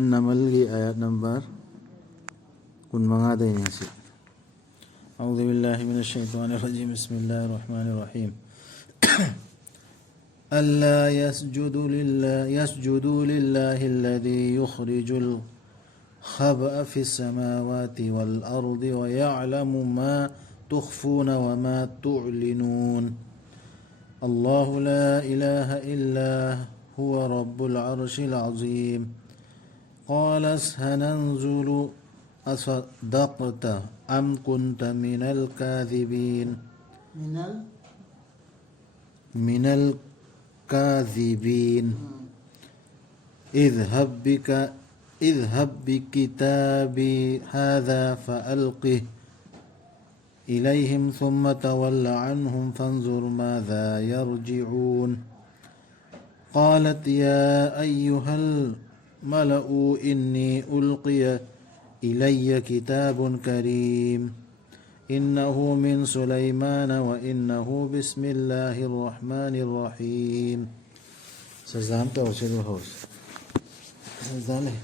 النمل آيات نمبر كن مغادين يسي. أعوذ بالله من الشيطان الرجيم. بسم الله الرحمن الرحيم. ألا يسجدوا لله الذي يخرج الخبأ في السماوات والأرض ويعلم ما تخفون وما تعلنون. الله لا إله إلا هو رب العرش العظيم. قال سننزل أصدقت أم كنت من الكاذبين. من الكاذبين. اذهب بكتابي هذا فألقه إليهم ثم تول عنهم فانظر ماذا يرجعون. قالت يا أيها الملأ إني ألقي إلي كتاب كريم إنه من سليمان وإنه بسم الله الرحمن الرحيم. سجدان توصيل الهوس سجدان له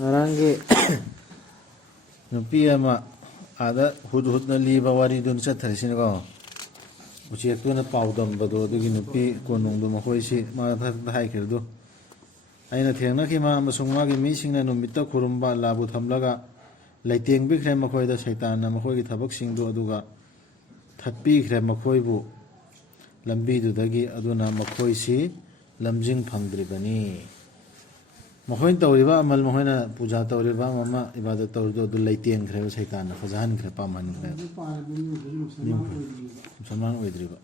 narangi nupi ama ada hud na liba wari dun chathari sin ko uchiek tu na paudam bado du gi nupi konung du mahoi si ma thai khir du aina thengna ki ma amasung ma gi mi sing na numita khurumba labu thamlaga leiteng bi khre makhoi da shaitan na makhoi gi thabak sing du aduga thatpi khre makhoi bu lambi du dagi aduna makhoi si lamjing phangdri bani. मखोइन तौरिबा अमल मखोइना पूजा तौरिबा mama इबादत तौरिदो दु लैतेंग खरे शैतान न खजान खरे पामान खरे समान ओइद्रिबा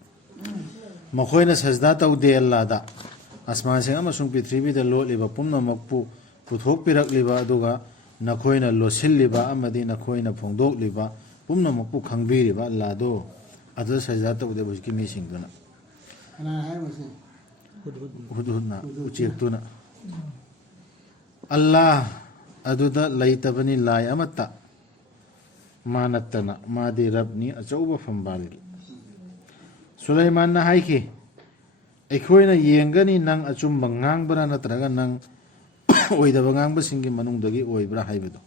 मखोइना सजदा तौदे अल्लाह दा आसमान से अमसुंग पृथ्वी दा लोलिबा पुन्ना मकपु पुथोक पिरकलिबा अदुगा नखोइना लोसिलिबा अमदि नखोइना फोंदोकलिबा पुन्ना मकपु खंगबिरिबा अल्लाह दो अदु सजदा तौदे बुजकी मिसिंग दुना अना हाय मसे हुदहुदना उचेक्तुना Allah aduda laitabani lai amata manatana madi rabni achauba fambalil. Sulaiman na haiki aikhoina yengani nang achumba ngangbara natraga nang oidaba ngangba singi manungdagi oibra haibado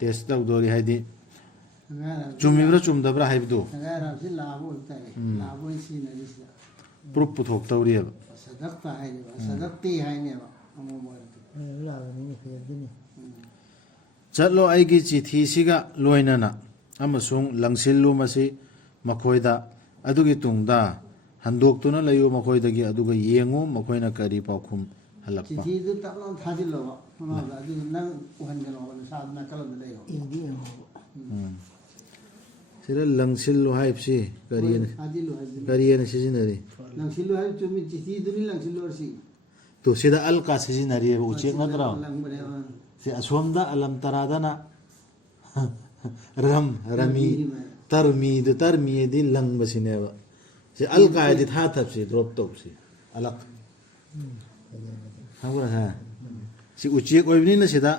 test tawdori haidi chumibra chumdabra haibido proof puthok tawriyaba sadaqta hainiba sadaqti hainiba चलो आइगी चिठी सिगा लोइनना अमसुंग लंगसिल्लु मसी मखोइदा अदुगी तुंगदा हंदोक्तुना लयु मखोइदगी अदुगा येंगो मखोइना करी पाखुम हलप्पा चिठी दु तपलो थाजिलो मनादा अदु नंग उहनगनो सादना कलम लेयो इंदी सिरा लंगसिल्लु हाइपसी करियन सिजिनरी लंगसिल्लु हाइप चुमी चिठी दुनी लंगसिल्लु रसी तो सिदा अल का सिजिनरी है उचेक नदरा से असोमदा अलम तरादना रम रमी तरमी दि लंग बसिनेबा से अल का दि था थप से ड्रॉप तो से अलग हागुरा हा से उचेक ओइबनी न सिदा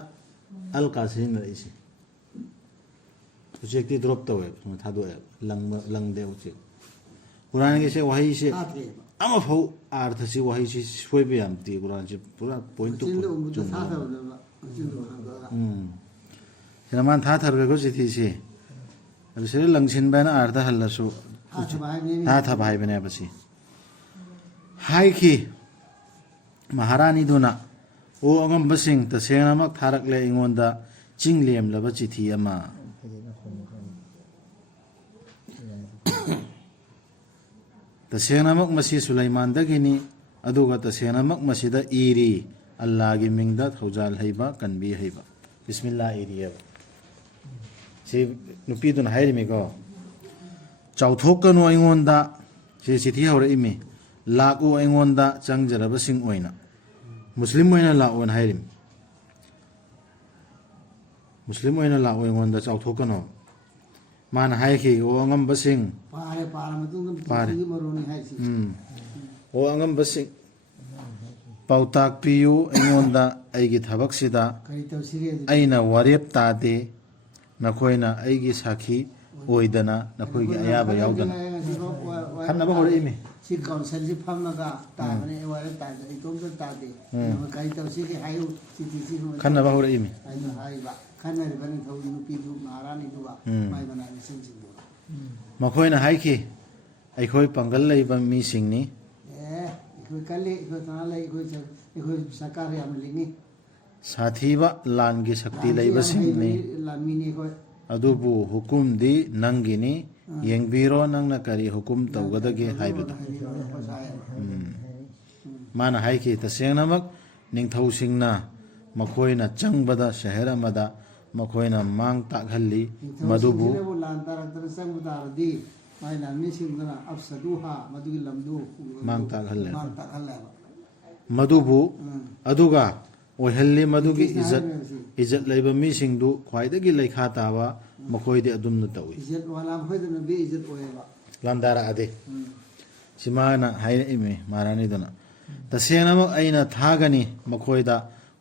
अल का सिजिनरी से उचेक दि ड्रॉप तो है था दो लंग दे उचेक कुरान के से वही से ama phau artha si wahi si soibe am ti quran ji pura point to sinaman tha thar go si thi si aru se langsin bana artha halla su tha bhai bane basi hai ki maharani duna o angam basing ta sena mak tharak le ingonda chinglem laba chithi ama तसेनामक मसी सुलाइमान दगिनी अदुगा तसेनामक मसीदा इरी अल्लाह गी मिंगदा थौजाल हैबा कनबी हैबा बिस्मिल्लाह urea से नुपी दुन हाइरिमी को चाउथोकनो अइंगोंदा से सिथि Howrah Emmy लाकु अइंगोंदा चंगजरबा सिंग ओइना मुस्लिम ओइना लाओन हाइरिम मुस्लिम ओइना लाओ अइंगोंदा चाउथोकनो मान high की ओ अंगम busing पारे ओ अंगम busing ꯄꯥꯎꯇꯥꯛ ꯄꯤꯌꯨ ꯑꯩꯉꯣꯟꯗ ꯑꯩꯒꯤ ꯊꯕꯛꯁꯤꯗ ꯑꯩꯅ ꯋꯥꯔꯦꯞ ꯇꯥꯗꯦ ꯅꯈꯣꯏꯅ ꯑꯩꯒꯤ ꯁꯥꯈꯤ ꯑꯣꯏꯗꯅ ꯅꯈꯣꯏꯒꯤ ꯑꯌꯥꯕ ꯌꯥꯎꯗꯅ ꯈꯟꯅꯕ ꯍꯧꯔꯛꯏꯃꯤ ꯁꯤ ꯀꯥꯎꯟꯁꯤꯜꯁꯤ ꯐꯝꯃꯒ ꯇꯥꯕꯅꯦ ꯋꯥꯔꯦꯞ ꯇꯥꯗꯦ ꯏꯇꯣꯝꯇ ꯇꯥꯗꯦ ꯀꯔꯤ ꯇꯧꯁꯤꯒꯦ ꯍꯥꯏꯌꯨ ꯁꯤ ꯈꯟꯅꯕ ꯍꯧꯔꯛꯏꯃꯤ ꯑꯩꯅ ꯍꯥꯏꯕ ꯈꯟꯅꯔꯤꯕ ꯅꯤꯡꯊꯧꯒꯤ ꯅꯨꯄꯤꯗꯨ ꯃꯍꯥꯔꯥꯅꯤꯗꯨꯒ ꯃꯥꯏ ꯃꯅꯥꯛꯅꯆꯤꯟꯁꯤꯡꯗꯨꯒ ꯃꯈꯣꯏꯅ ꯍꯥꯏꯈꯤ ꯑꯩꯈꯣꯏ ꯄꯥꯡꯒꯜ ꯂꯩꯕ ꯃꯤꯁꯤꯡꯅꯤ ꯑꯩꯈꯣꯏ ꯀꯜꯂꯤ ꯑꯩꯈꯣꯏ ꯀꯅꯥ ꯂꯩ ꯑꯩꯈꯣই ꯁꯔꯀꯥꯔ ꯌꯥꯝꯅ ꯂꯤꯡꯉꯤ ꯁꯥꯊꯤꯕ ꯂꯥꯟꯒꯤ ꯁꯛꯇꯤ ꯂꯩꯕꯁꯤꯡꯅꯤ ꯂꯥꯟꯃꯤꯅꯤ ꯑꯩꯈꯣꯏ ꯑꯗꯨꯕꯨ ꯍꯨꯀꯨꯝꯗꯤ ꯅꯪꯒꯤꯅꯤ ꯌꯦꯡꯕꯤꯔꯣ ꯅꯪꯅ ꯀꯔꯤ ꯍꯨꯀꯨꯝ ꯇꯧꯒꯗꯒꯦ ꯍꯥꯏꯕꯗꯨ ꯃꯥꯅ ꯍꯥꯏꯈꯤ ꯇꯁꯦꯡꯅꯃꯛ ꯅꯤꯡꯊꯧꯁꯤꯡꯅ ꯃꯈꯣꯏꯅ ꯆꯪꯕꯗ ꯁꯍꯔ ꯑꯃꯗ ꯃꯈꯣꯏꯅ ꯃꯥꯡ ꯇꯥꯛꯍꯜꯂꯤ ꯃꯗꯨꯕꯨ ꯂꯥꯟ ꯇꯥꯔꯛꯇꯅ ꯆꯪꯕ ꯇꯥꯔꯗꯤ ꯃꯥꯏ ꯂꯥꯟꯃꯤꯁꯤꯡꯗꯨꯅ ꯑꯞꯁꯗꯨꯍꯥ ꯃꯗꯨꯒꯤ ꯂꯝꯗꯨ ꯃꯥꯡ ꯇꯥꯛꯍꯜꯂꯦ ꯇꯥꯛꯍꯜꯂꯦꯕ ꯃꯗꯨꯕꯨ ꯑꯗꯨꯒ ꯑꯣꯏꯍꯜꯂꯤ ꯃꯗꯨꯒꯤ ꯏꯖꯠ ꯂꯩꯕ ꯃꯤꯁꯤꯡꯗꯨ ꯈ꯭ꯋꯥꯏꯗꯒꯤ ꯂꯩꯈꯥ ꯇꯥꯕ ꯃꯈꯣꯏꯗꯤ ꯑꯗꯨꯝꯅ ꯇꯧꯏ ꯂꯥꯟꯗꯥꯔꯛꯑꯗꯤ ꯁꯤ ꯃꯥꯅ ꯍꯥꯏꯔꯛꯏꯃꯤ ꯃꯍꯥꯔꯥꯅꯤꯗꯨꯅ ꯇꯁꯦꯡꯅꯃꯛ ꯑꯩꯅ ꯊꯥꯒꯅꯤ ꯃꯈꯣꯏꯗ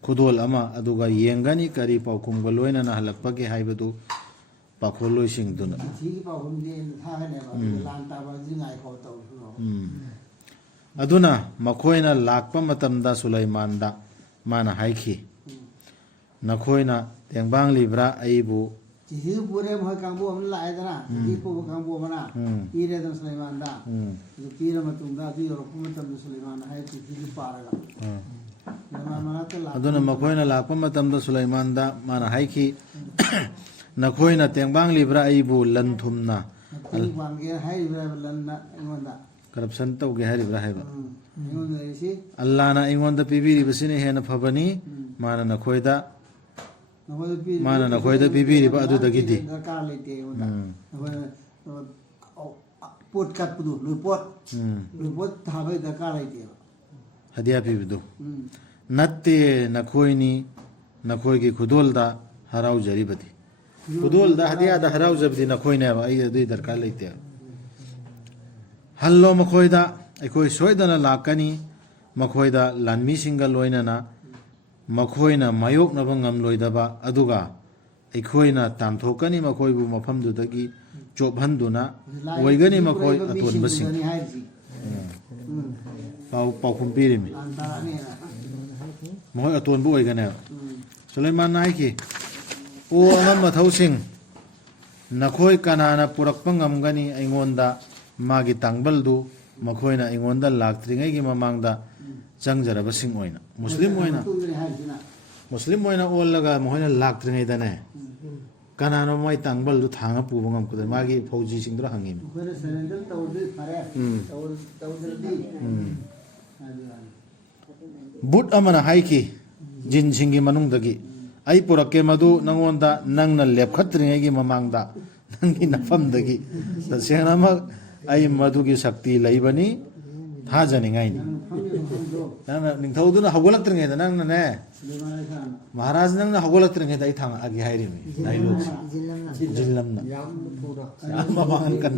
ꯈꯨꯗꯣꯜ ꯑꯃ ꯑꯗꯨꯒ ꯌꯦꯡꯒꯅꯤ ꯀꯔꯤ ꯄꯥꯎꯈꯨꯝꯒ ꯂꯣꯏꯅꯅ ꯍꯜꯂꯛꯄꯒꯦ ꯍꯥꯏꯕꯗꯨ ꯄꯥꯈꯣꯜꯂꯣꯏꯁꯤꯡꯗꯨꯅ ꯑꯗꯨꯅ ꯃꯈꯣꯏꯅ ꯂꯥꯛꯄ ꯃꯇꯝꯗ ꯁꯨꯂꯩꯃꯥꯟꯗ ꯃꯥꯅ ꯍꯥꯏꯈꯤ ꯅꯈꯣꯏꯅ ꯇꯦꯡꯕꯥꯡꯂꯤꯕ꯭ꯔꯥ ꯑꯩꯕꯨ ꯆꯤꯊꯤꯗꯨ ꯄꯨꯔꯦ ꯃꯣꯏ ꯀꯥꯡꯕꯨ ꯑꯃ ꯂꯥꯛꯑꯦꯗꯅ ꯆꯤꯊꯤ ꯄꯨꯕ ꯀꯥꯡꯕꯨ ꯑꯃꯅ ꯄꯤꯔꯦꯗꯅ ꯁꯨꯂꯩꯃꯥꯟꯗ ꯑꯗꯨ ꯄꯤꯔ ꯃꯇꯨꯡꯗ ꯑꯗꯨ ꯌꯧꯔꯛꯄ ꯃꯇꯝꯗ ꯁꯨꯂꯩꯃꯥꯟꯅ ꯍꯥꯏ ꯆꯤꯊꯤꯗꯨ ꯄꯥꯔꯒ ꯑꯗꯨꯅ ꯃꯈꯣꯏꯅ ꯂꯥꯛꯄ ꯃꯇꯝꯗ ꯁꯨꯂꯩꯃꯥꯟꯗ ꯃꯥꯅ ꯍꯥꯏꯈꯤ ꯅꯈꯣꯏꯅ ꯇꯦꯡꯕꯥꯡꯂꯤꯕ꯭ꯔꯥ ꯑꯩꯕꯨ ꯂꯟ ꯊꯨꯝꯅ ꯀꯔꯞꯁꯟ ꯇꯧꯒꯦ ꯍꯥꯏꯔꯤꯕ꯭ꯔꯥ ꯍꯥꯏꯕ ꯑꯜꯂꯥꯍꯅ ꯑꯩꯉꯣꯟꯗ ꯄꯤꯕꯤꯔꯤꯕꯁꯤꯅ ꯍꯦꯟꯅ ꯐꯕꯅꯤ ꯃꯥꯅ ꯅꯈꯣꯏꯗ ꯄꯤꯕꯤꯔꯤꯕ ꯑꯗꯨꯗꯒꯤꯗꯤ ꯄꯣꯠ ꯀꯠꯄꯗꯨ ꯂꯣꯏꯄꯣꯠ ꯊꯥꯕꯒꯤ ꯗꯔꯀꯥꯔ ꯂꯩꯇꯦꯕ ꯍꯗꯤꯌꯥ ꯄꯤꯕꯗꯨ ꯅꯠꯇꯦ ꯅꯈꯣꯏꯅꯤ ꯅꯈꯣꯏꯒꯤ ꯈꯨꯗꯣꯜꯗ ꯍꯔꯥꯎꯖꯔꯤꯕꯗꯤ ꯈꯨꯗꯣꯜꯗ ꯍꯗꯤꯌꯥꯗ ꯍꯔꯥꯎꯖꯕꯗꯤ ꯅꯈꯣꯏꯅꯦꯕ ꯑꯩ ꯑꯗꯨꯒꯤ ꯗꯔꯀꯥꯔ ꯂꯩꯇꯦꯕ ꯍꯜꯂꯣ ꯃꯈꯣꯏꯗ ꯑꯩꯈꯣꯏ ꯁꯣꯏꯗꯅ ꯂꯥꯛꯀꯅꯤ ꯃꯈꯣꯏꯗ ꯂꯥꯟꯃꯤꯁꯤꯡꯒ ꯂꯣꯏꯅꯅ ꯃꯈꯣꯏꯅ ꯃꯥꯌꯣꯛꯅꯕ ꯉꯝꯂꯣꯏꯗꯕ ꯑꯗꯨꯒ ꯑꯩꯈꯣꯏꯅ ꯇꯥꯟꯊꯣꯛꯀꯅꯤ ꯃꯈꯣꯏꯕꯨ ꯃꯐꯝꯗꯨꯗꯒꯤ ꯆꯣꯞꯍꯟꯗꯨꯅ ꯑꯣꯏꯒꯅꯤ ꯃꯈꯣꯏ ꯑꯇꯣꯟꯕꯁꯤꯡ ꯄꯥꯎꯈꯨꯝ ꯄꯤꯔꯤꯃꯤ ꯃꯈꯣꯏ ꯑꯇꯣꯟꯕ ꯑꯣꯏꯒꯅꯦꯕ ꯁꯨꯂꯩꯃꯥꯟꯅ ꯍꯥꯏꯈꯤ ꯑꯣ ꯑꯉꯝ ꯃꯊꯧꯁꯤꯡ ꯅꯈꯣꯏ ꯀꯅꯥꯅ ꯄꯨꯔꯛꯄ ꯉꯝꯒꯅꯤ ꯑꯩꯉꯣꯟꯗ ꯃꯥꯒꯤ ꯇꯥꯡꯕꯜꯗꯨ ꯃꯈꯣꯏꯅ ꯑꯩꯉꯣꯟꯗ ꯂꯥꯛꯇ꯭ꯔꯤꯉꯩꯒꯤ ꯃꯃꯥꯡꯗ ꯆꯪꯖꯔꯕꯁꯤꯡ ꯑꯣꯏꯅ ꯃꯨꯁꯂꯤꯝ ꯑꯣꯏꯅ ꯑꯣꯜꯂꯒ ꯃꯈꯣꯏꯅ ꯂꯥꯛꯇ꯭ꯔꯤꯉꯩꯗꯅꯦ ꯀꯅꯥꯅꯣ ꯃꯣꯏ ꯇꯥꯡꯕꯜꯗꯨ ꯊꯥꯡꯉ ꯄꯨꯕ ꯉꯝꯒꯗ꯭ꯔꯦ ꯃꯥꯒꯤ ꯐꯧꯖꯤꯁꯤꯡꯗꯨꯅ ꯍꯪꯉꯤꯃꯤ ꯕꯨꯠ ꯑꯃꯅ ꯍꯥꯏꯈꯤ ꯖꯤꯟꯁꯤꯡꯒꯤ ꯃꯅꯨꯡꯗꯒꯤ ꯑꯩ ꯄꯨꯔꯛꯀꯦ ꯃꯗꯨ ꯅꯪꯉꯣꯟꯗ ꯅꯪꯅ ꯂꯦꯞꯈꯠꯇ꯭ꯔꯤꯉꯩꯒꯤ ꯃꯃꯥꯡꯗ ꯅꯪꯒꯤ ꯅꯐꯝꯗꯒꯤ ꯇꯁꯦꯡꯅꯃꯛ ꯑꯩ ꯃꯗꯨꯒꯤ ꯁꯛꯇꯤ ꯂꯩꯕꯅꯤ ꯊꯥꯖꯅꯤꯡꯉꯥꯏꯅꯤ ꯅꯪꯅ ꯅꯤꯡꯊꯧꯗꯨꯅ ꯍꯧꯒꯠꯂꯛꯇ꯭ꯔꯤꯉꯩꯗ ꯅꯪꯅꯅꯦ ꯃꯍꯥꯔꯥꯖ ꯅꯪꯅ ꯍꯧꯒꯠꯂꯛꯇ꯭ꯔꯤꯉꯩꯗ ꯑꯩ ꯊꯥꯡꯉꯛꯑꯒꯦ ꯍꯥꯏꯔꯤꯃꯤ ꯗꯥꯏꯂꯣꯒꯁꯤ ꯖꯤꯜꯂꯝꯅ ꯌꯥꯝ ꯃꯃꯥꯡ ꯀꯟ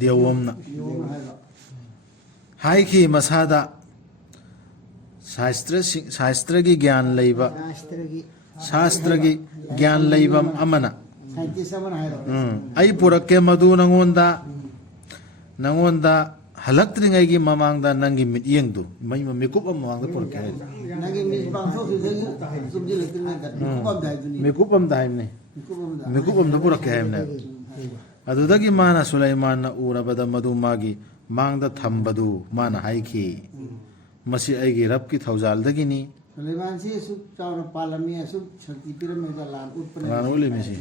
ꯗꯦꯋꯝꯅ ꯍꯥꯏꯈꯤ ꯃꯁꯥꯗ ꯁꯥꯁꯇ꯭ꯔꯒꯤ ꯒ꯭ꯌꯥꯟ ꯂꯩꯕ ꯁꯥꯁꯇ꯭ꯔꯒꯤ ꯒ꯭ꯌꯥꯟ ꯂꯩꯕ ꯑꯃꯅ ꯑꯩ ꯄꯨꯔꯛꯀꯦ ꯃꯗꯨ ꯅꯪꯉꯣꯟꯗ ꯍꯜꯂꯛꯇ꯭ꯔꯤꯉꯩꯒꯤ ꯃꯃꯥꯡꯗ ꯅꯪꯒꯤ ꯃꯤꯠꯌꯦꯡꯗꯨ ꯃꯤꯀꯨꯞ ꯑꯃ ꯃꯃꯥꯡꯗ ꯄꯨꯔꯛꯀꯦ ꯍꯥꯏ ꯃꯤꯀꯨꯞ ꯑꯝꯗ ꯍꯥꯏꯕꯅꯤ ꯃꯤꯀꯨꯞ ꯑꯝꯗ ꯄꯨꯔꯛꯀꯦ ꯍꯥꯏꯕꯅꯦꯕ ꯑꯗꯨꯗꯒꯤ ꯃꯥꯅ ꯁꯨꯂꯩꯃꯥꯟꯅ ꯎꯔꯕꯗ ꯃꯗꯨ ꯃꯥꯒꯤ ꯃꯥꯡꯗ ꯊꯝꯕꯗꯨ ꯃꯥꯅ ꯍꯥꯏꯈꯤ ꯃꯁꯤ ꯑꯩꯒꯤ ꯔꯕꯀꯤ ꯊꯧꯖꯥꯜꯗꯒꯤꯅꯤ ꯁꯨꯂꯩꯃꯥꯟꯁꯤ ꯑꯁꯨꯛ ꯆꯥꯎꯅ ꯄꯥꯜꯂꯝꯃꯤ ꯑꯁꯨꯛ ꯁꯛꯇꯤ ꯄꯤꯔꯝꯃꯤꯗ ꯂꯥꯟ ꯎꯠꯂꯤꯃꯤꯁꯤ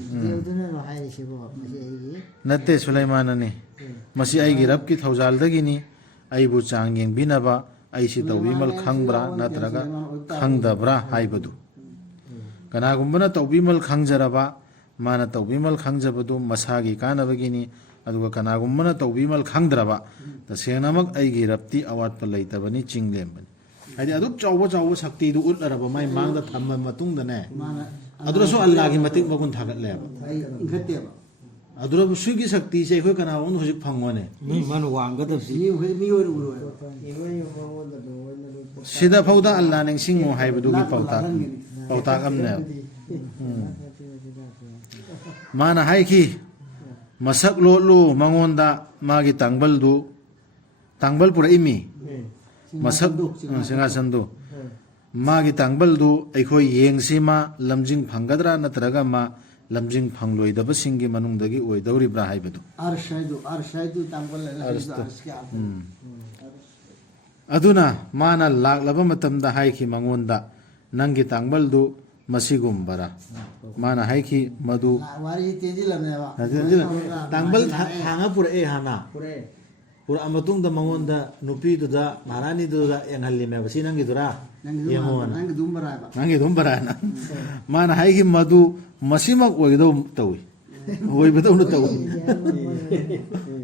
ꯍꯥꯏꯔꯤꯁꯤꯕꯣ ꯅꯠꯇꯦ ꯁꯨꯂꯩꯃꯥꯟꯅꯅꯤ ꯃꯁꯤ ꯑꯩꯒꯤ ꯔꯕꯀꯤ ꯊꯧꯖꯥꯜꯗꯒꯤꯅꯤ ꯑꯩꯕꯨ ꯆꯥꯡ ꯌꯦꯡꯕꯤꯅꯕ ꯑꯩꯁꯤ ꯇꯧꯕꯤꯃꯜ ꯈꯪꯕ꯭ꯔꯥ ꯅꯠꯇ꯭ꯔꯒ ꯈꯪꯗꯕ꯭ꯔꯥ ꯍꯥꯏꯕꯗꯨ ꯀꯅꯥꯒꯨꯝꯕꯅ ꯇꯧꯕꯤꯃꯜ ꯈꯪꯖꯔꯕ ꯃꯥꯅ ꯇꯧꯕꯤꯃꯜ ꯈꯪꯖꯕꯗꯨ ꯃꯁꯥꯒꯤ ꯀꯥꯟꯅꯕꯒꯤꯅꯤ ꯑꯗꯨꯒ ꯀꯅꯥꯒꯨꯝꯕꯅ ꯇꯧꯕꯤꯃꯜ ꯈꯪꯗ꯭ꯔꯕ ꯇꯁꯦꯡꯅꯃꯛ ꯑꯩꯒꯤ ꯔꯕꯇꯤ ꯑꯋꯥꯠꯄ ꯂꯩꯇꯕꯅꯤ ꯆꯤꯡꯂꯦꯝꯕꯅꯤ ꯍꯥꯏꯗꯤ ꯑꯗꯨꯛ ꯆꯥꯎꯕ ꯁꯛꯇꯤꯗꯨ ꯎꯠꯂꯔꯕ ꯃꯥꯏ ꯃꯥꯡꯗ ꯊꯝꯃ ꯃꯇꯨꯡꯗꯅꯦ ꯑꯗꯨꯅꯁꯨ ꯑꯜꯂꯥꯍꯒꯤ ꯃꯇꯤꯛ ꯃꯒꯨꯟ ꯊꯥꯒꯠꯂꯦꯕ ꯑꯗꯨꯅꯕꯨ ꯁꯤꯒꯤ ꯁꯛꯇꯤꯁꯦ ꯑꯩꯈꯣꯏ ꯀꯅꯥꯒꯨꯝꯕ ꯍꯧꯖꯤꯛ ꯐꯪꯉꯣꯅꯦ ꯃꯥꯅ ꯋꯥꯡꯒꯗꯕꯁꯤ mi oi ru ro ꯁꯤꯗ ꯐꯥꯎꯗ ꯑꯜꯂꯥ ꯅꯤꯡꯁꯤꯡꯉꯨ ꯍꯥꯏꯕꯗꯨꯒꯤ ꯄꯥꯎꯇꯥꯛ ꯑꯃꯅꯦꯕ ꯃꯥꯅ ꯍꯥꯏꯈꯤ ꯃꯁꯛ ꯂꯣꯠꯂꯨ ꯃꯉꯣꯟꯗ ꯃꯥꯒꯤ ꯇꯥꯡꯕꯜ ꯄꯨꯔꯛꯏꯃꯤ ꯃꯁꯛ ꯁꯤꯡꯍꯥꯁꯟꯗꯨ ꯃꯥꯒꯤ ꯇꯥꯡꯕꯜꯗꯨ ꯑꯩꯈꯣꯏ ꯌꯦꯡꯁꯤ ꯃꯥ ꯂꯝꯖꯤꯡ ꯐꯪꯒꯗ꯭ꯔꯥ ꯅꯠꯇ꯭ꯔꯒ ꯃꯥ lamjing phangloidabasinggi manungdagi oidoribra haibadu arshaidu tambal aduna mana laklaba matamda haiki mangonda nangi tangbaldu masigumbara mana haiki madu wari teji lamnewa tangbal hanga pura hana pura amatungda mangonda nupi duda maharani duda enghalli me basi nangi dura nangi dumbara mana haiki madu masimak oido tawi oibadawna tawi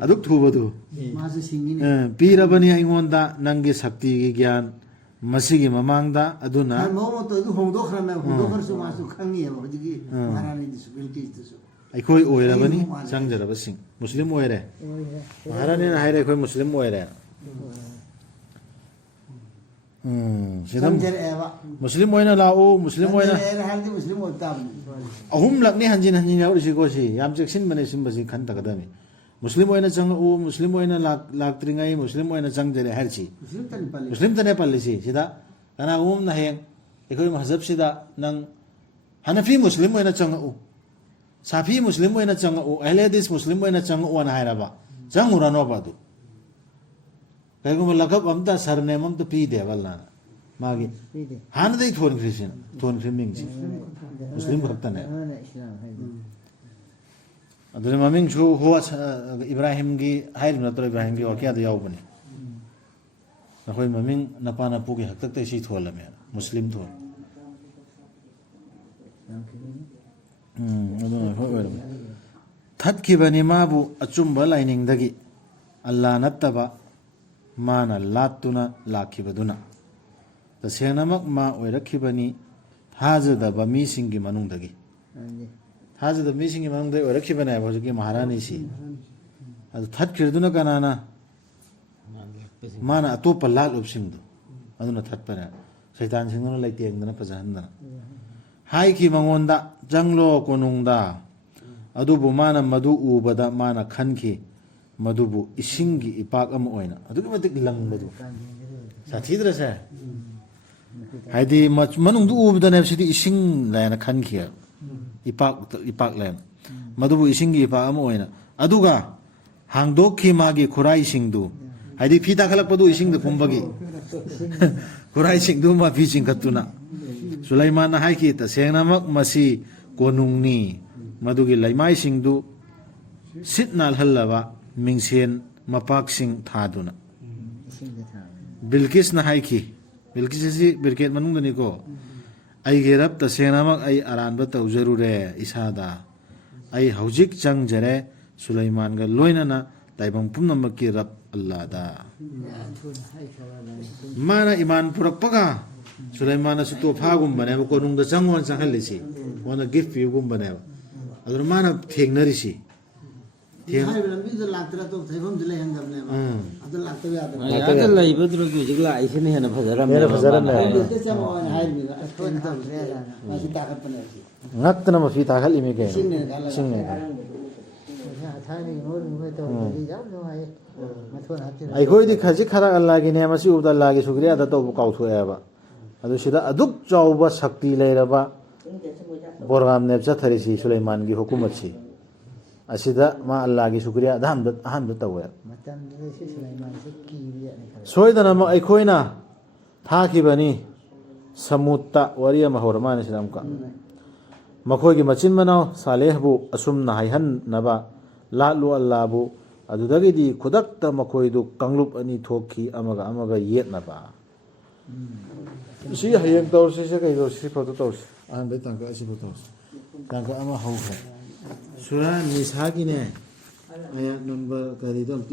aduk thubadu masu singini pirabani aingonda nangi sakti gi gyan masigi mamangda aduna momo to du hongdokhrame hongdokharsu masu khangi ba hojigi maharani disu bilkis disu ꯑꯩꯈꯣꯏ ꯑꯣꯏꯔꯕꯅꯤ ꯆꯪꯖꯔꯕꯁꯤꯡ ꯃꯨꯁꯂꯤꯝ ꯑꯣꯏꯔꯦ ꯃꯍꯥꯔꯥꯅꯤꯅ ꯍꯥꯏꯔꯦ ꯑꯩꯈꯣꯏ ꯃꯨꯁꯂꯤꯝ ꯑꯣꯏꯔꯦ ꯃꯨꯁꯂꯤꯝ ꯑꯣꯏꯅ ꯂꯥꯛꯎ ꯃꯨꯁꯂꯤꯝ ꯑꯣꯏꯅ ꯑꯍꯨꯝꯂꯛꯅꯤ ꯍꯟꯖꯤꯟ ꯍꯟꯖꯤꯟ ꯌꯥꯎꯔꯤꯁꯤꯀꯣ ꯁꯤ ꯌꯥꯝ ꯆꯦꯛꯁꯤꯟꯕꯅꯦ ꯁꯤꯒꯨꯝꯕꯁꯤ ꯈꯟꯇꯒꯗꯕꯅꯤ ꯃꯨꯁꯂꯤꯝ ꯑꯣꯏꯅ ꯆꯪꯉꯛꯎ ꯃꯨꯁꯂꯤꯝ ꯑꯣꯏꯅ ꯂꯥꯛꯇ꯭ꯔꯤꯉꯩ ꯃꯨꯁꯂꯤꯝ ꯑꯣꯏꯅ ꯆꯪꯖꯔꯦ ꯍꯥꯏꯔꯤꯁꯤ ꯃꯨꯁꯂꯤꯝꯇꯅꯦ ꯄꯜꯂꯤꯁꯤ ꯁꯤꯗ ꯀꯅꯥꯒꯨꯝꯕ ꯍꯌꯦꯡ ꯑꯩꯈꯣꯏ ꯃꯍꯖꯕꯁꯤꯗ ꯅꯪ ꯍꯅꯐꯤ ꯃꯨꯁꯂꯤꯝ ꯑꯣꯏꯅ ꯆꯪꯉꯛꯎ 사피 무슬림 오이나 정오 엘레디스 무슬림 오이나 정오나 하이라바 정우라노바도 그리고 라갑 암다 서네멈도 피데 발라 마기 하나데 톤 크리스천 톤 크리밍지 무슬림 각다네 아들 마밍 주 호와 이브라힘기 하이르 나토 이브라힘기 와키아도 야오버니 나코이 마밍 나파나 포기 학탁대 시 톨라메 무슬림 톤 ꯊꯠꯈꯤꯕꯅꯤ ꯃꯥꯕꯨ ꯑꯆꯨꯝꯕ ꯂꯥꯏꯅꯤꯡꯗꯒꯤ ꯑꯜꯂꯥ ꯅꯠꯇꯕ ꯃꯥꯅ ꯂꯥꯠꯇꯨꯅ ꯂꯥꯛꯈꯤꯕꯗꯨꯅ ꯇꯁꯦꯡꯅꯃꯛ ꯃꯥ ꯑꯣꯏꯔꯛꯈꯤꯕꯅꯤ ꯊꯥꯖꯗꯕ ꯃꯤꯁꯤꯡꯒꯤ ꯃꯅꯨꯡꯗꯒꯤ ꯊꯥꯖꯗꯕ ꯃꯤꯁꯤꯡꯒꯤ ꯃꯅꯨꯡꯗꯒꯤ ꯑꯣꯏꯔꯛꯈꯤꯕꯅꯦꯕ ꯍꯧꯖꯤꯛꯀꯤ ꯃꯍꯥꯔꯥꯅꯤꯁꯤ ꯑꯗꯨ ꯊꯠꯈꯤꯕꯗꯨꯅ ꯀꯅꯥꯅ ꯃꯥꯅ ꯑꯇꯣꯞꯄ ꯂꯥꯠꯂꯨꯕꯁꯤꯡꯗꯨ ꯑꯗꯨꯅ ꯊꯠꯄꯅꯦ ꯁꯩꯇꯥꯟꯁꯤꯡꯗꯨꯅ ꯂꯩꯇꯦꯡꯗꯅ ꯐꯖꯍꯟꯗꯅ 하이키 망원다 장로 고농다 아두부 마나 마두 우바다 마나 칸키 마두부 이싱기 이박 아무 오이나 아두기 마틱 랑마두 사티드라세 하이디 마능두 우바다 냅시디 이싱 라이나 칸키야 이박 램 마두부 이싱기 이박 아무 오이나 아두가 항도키 마기 고라이싱두 하이디 피다 칼락바두 이싱드 봄바기 고라이싱두 마 비징 같두나 Sulaiman na haiki tasengnamak masi konungni madugi laimaisingdu sitnal hallaba mingsen mapaksing thaduna Bilkis na haiki Bilkis si birket manungdani ko ai gerap tasengnamak ai aranba tawjarure isada ai haujik changjare Sulaiman ga loinana taibang pumnamakki rab Allah da mana iman purakpaga Sulaiman suto phagumba ne ko nungda changwan changhallisi wana gift pigumba ne adur mana thengnarisi hai lambi da latra to thaibam dile hangam ne adu latra ya ꯌꯥꯗ ꯂꯩꯕꯗꯨꯅ ꯍꯧꯖꯤꯛ ꯂꯥꯛꯏꯁꯤꯅ ꯍꯦꯟꯅ ꯐꯖꯔꯝꯃꯦ de chamo hai mi athon ta masi takat pane ngakna ma fi takhallimi ke singne ai khoi di khaji khara Allah gi ne masi ubda Allah gi sugriya da to kauthoeba adu sida aduk chauba shakti leiraba program ne chatharisi Sulaiman gi hukumat si asida ma Allah gi shukriya aham da tawe soidana ma ai khoina thaki bani samutta wariya mahormani sidam ka makhoi gi machin manao saleh bu asumna haihan naba lalu Allah bu adudagi di khudakta makhoi du kanglup ani thokhi amaga yet naba si hayang tawsi sa kay si photo tawsi an bai tangka si photo tangka ama hau surah nisa gi ne ayat number kari dam